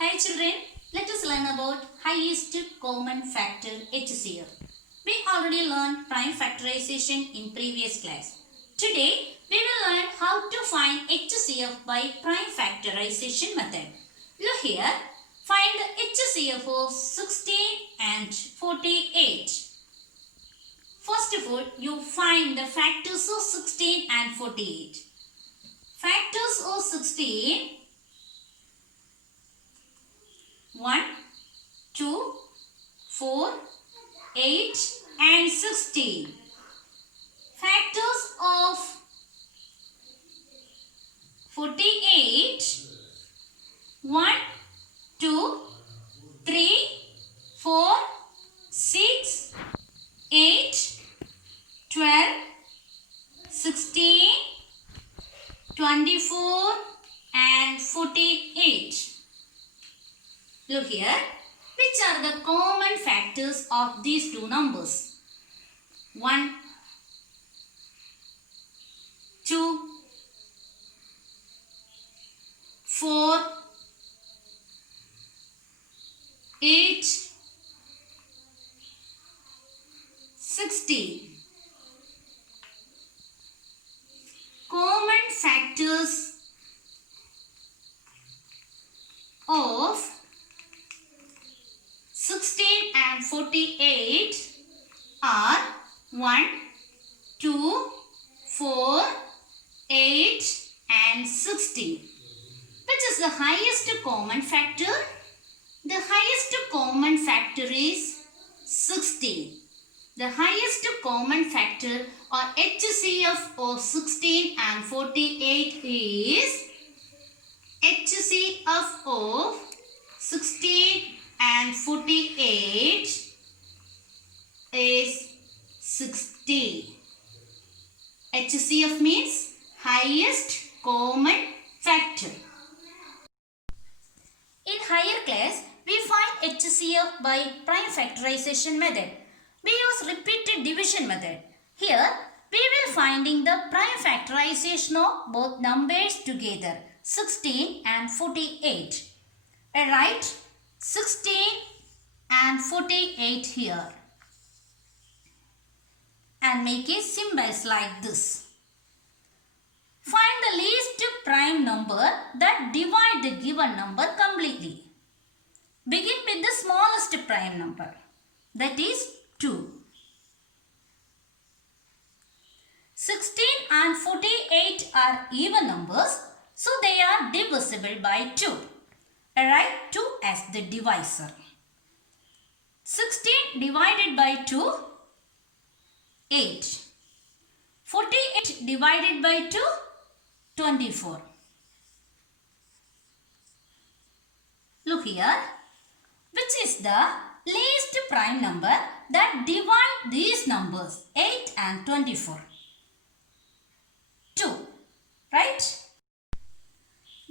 Hi children, let us learn about highest common factor HCF. We already learned prime factorization in previous class. Today we will learn how to find HCF by prime factorization method. Look here, find the HCF of 16 and 48. First of all, you find the factors of 16 and 48. Factors of 16, 1, 2, 4, 8 and 16. Factors of 48, 1, 2, 3, 4, 6, 8, 12, 16, 24 and 48. Look here, which are the common factors of these two numbers? 1, 2, 4, 8, 16. Common factors of 16 and 48 are 1, 2, 4, 8 and 16. Which is the highest common factor? The highest common factor is 16. The highest common factor or HCF of 16 and 48 is HCF of 16 and 48 is 60. HCF means highest common factor. In higher class, we find HCF by prime factorization method. We use repeated division method. Here, we will finding the prime factorization of both numbers together, 16 and 48. Write 16 and 48 here. And make a symbols like this. Find the least prime number that divide the given number completely. Begin with the smallest prime number, that is 2. 16 and 48 are even numbers, so they are divisible by 2. Write 2 as the divisor. 16 divided by 2, 8. 48 divided by 2, 24. Look here, which is the least prime number that divide these numbers 8 and 24? 2, right?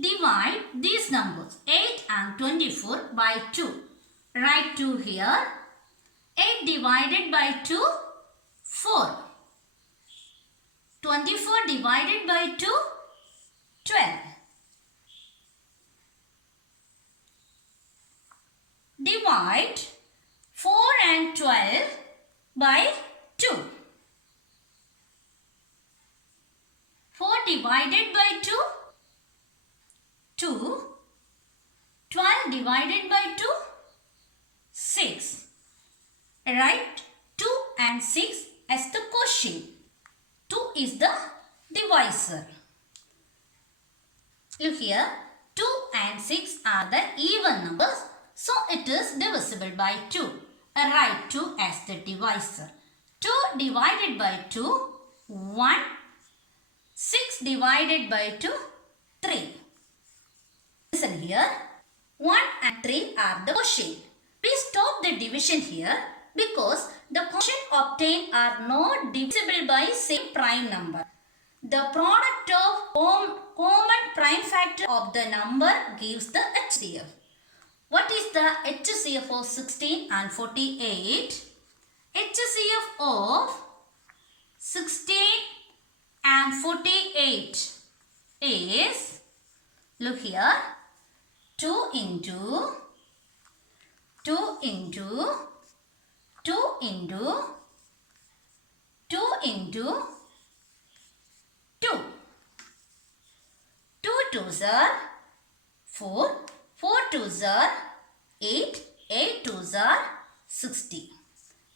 Divide these numbers 8 and 24 by 2. Write 2 here. 8 divided by 2, 4. 24 divided by 2, 12. Divide 4 and 12 by 2. 4 divided by 2, 2. 12 divided by 2, 6. Write 2 and 6 as the quotient. 2 is the divisor. Look here, 2 and 6 are the even numbers, so it is divisible by 2. Write 2 as the divisor. 2 divided by 2, 1. 6 divided by 2, 3. Listen here, 1 and 3 are the quotient. We stop the division here because the quotient obtained are not divisible by same prime number. The product of common prime factor of the number gives the HCF. What is the HCF of 16 and 48? HCF of 16 and 48 is, look here, 2 into 2 into 2 into 2 into 2. 2 twos are 4, 4 twos are 8, 8 twos are 60.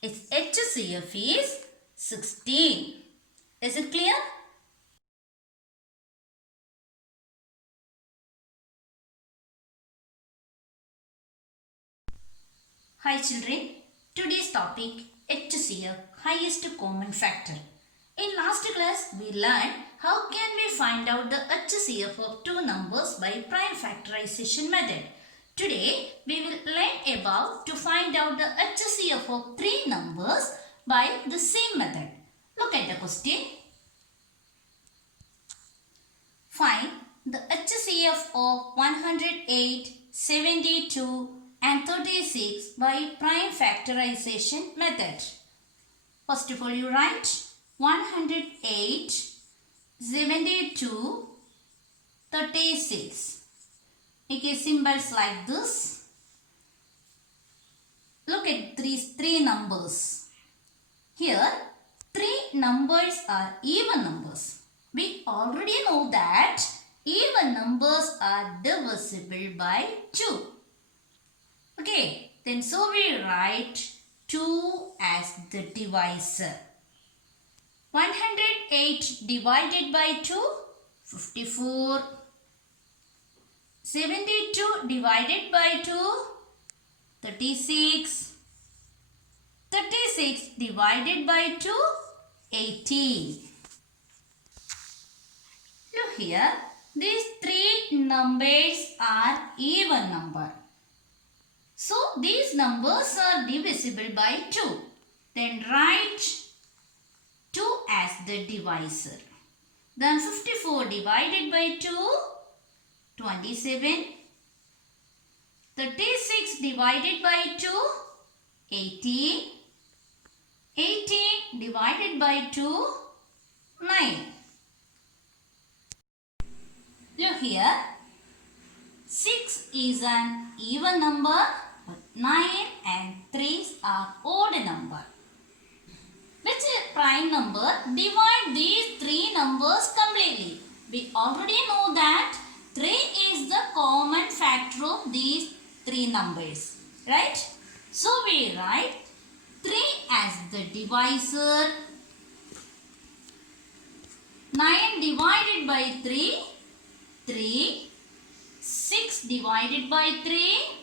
Its HCF is 16. Is it clear? Hi children, today's topic HCF, highest common factor. In last class we learned how can we find out the HCF of two numbers by prime factorization method. Today we will learn about to find out the HCF of three numbers by the same method. Look at the question. Find the HCF of 108, 72 and 36 by prime factorization method. First of all, you write 108, 72, 36. Make a symbols like this. Look at these three numbers. Here, three numbers are even numbers. We already know that even numbers are divisible by 2. Okay, then so we write 2 as the divisor. 108 divided by 2, 54. 72 divided by 2, 36. 36 divided by 2, 18. Look here, these three numbers are even number. So these numbers are divisible by 2. Then write 2 as the divisor. Then 54 divided by 2, 27. 36 divided by 2, 18. 18 divided by 2, 9. Look here, 6 is an even number, but 9 and 3 are odd number. Which prime number divide these three numbers completely? We already know that 3 is the common factor of these three numbers, right? So we write 3 as the divisor. 9 divided by 3, 3. 6 divided by 3.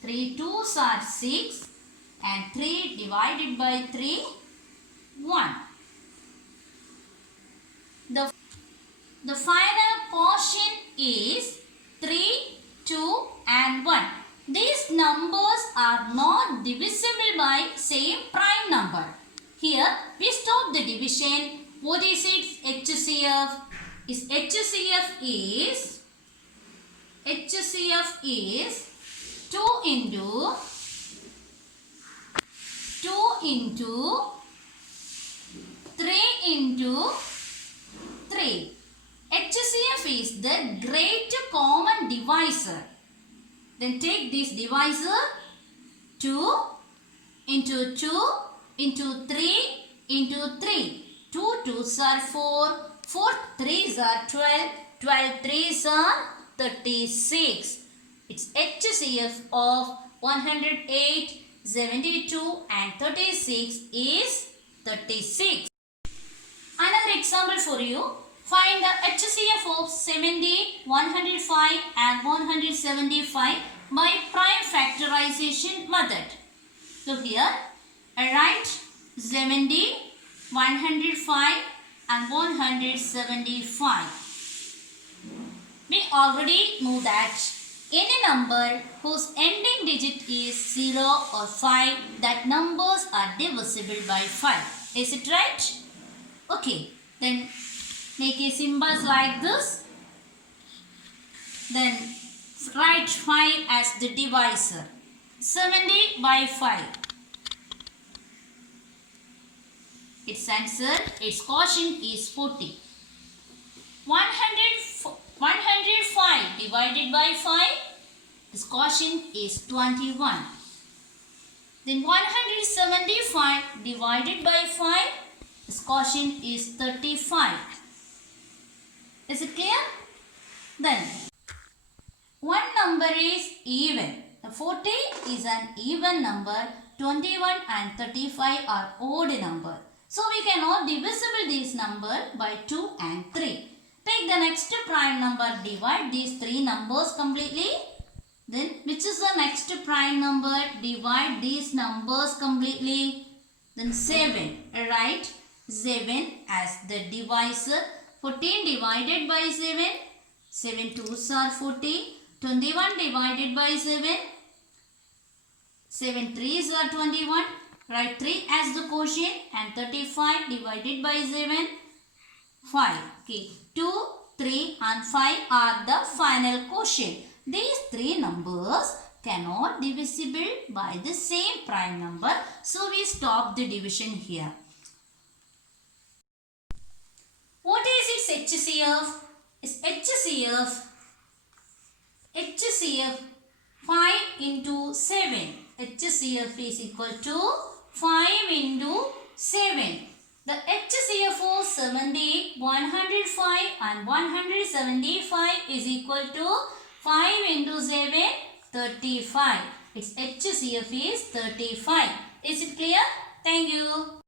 3 twos are 6 and 3 divided by 3, 1. The final quotient is 3, 2 and 1. These numbers are not divisible by same prime number. Here we stop the division. What is its HCF? Its HCF is 2 into 3 into 3. HCF is the great common divisor. Then take this divisor 2 into 2 into 3 into 3. 2 twos are 4. 4 threes are 12. 12 threes are 36. Its HCF of 108, 72 and 36 is 36. Another example for you. Find the HCF of 70, 105 and 175 by prime factorization method. Look here. Write 70, 105 and 175. We already know that any number whose ending digit is 0 or 5, that numbers are divisible by 5. Is it right? Okay, then make a symbols like this. Then write 5 as the divisor. 70 by 5. Its answer, its quotient is 40. 105 divided by 5, this quotient is 21. Then 175 divided by 5, this quotient is 35. Is it clear? Then one number is even. 40 is an even number. 21 and 35 are odd number. So we cannot divisible this number by 2 and 3. Take the next prime number, divide these three numbers completely. Then which is the next prime number? Divide these numbers completely. Then 7. Write 7 as the divisor. 14 divided by 7. 7 2s are 40. 21 divided by 7. 7 3s are 21. Write 3 as the quotient and 35 divided by 7. 5. Okay. 2, 3 and 5 are the final quotient. These three numbers cannot divisible by the same prime number. So we stop the division here. What is its HCF? Its HCF 5 into 7. HCF is equal to 5 into 7. The HCF of 70, 105 and 175 is equal to 5 into 7, 35. Its HCF is 35. Is it clear? Thank you.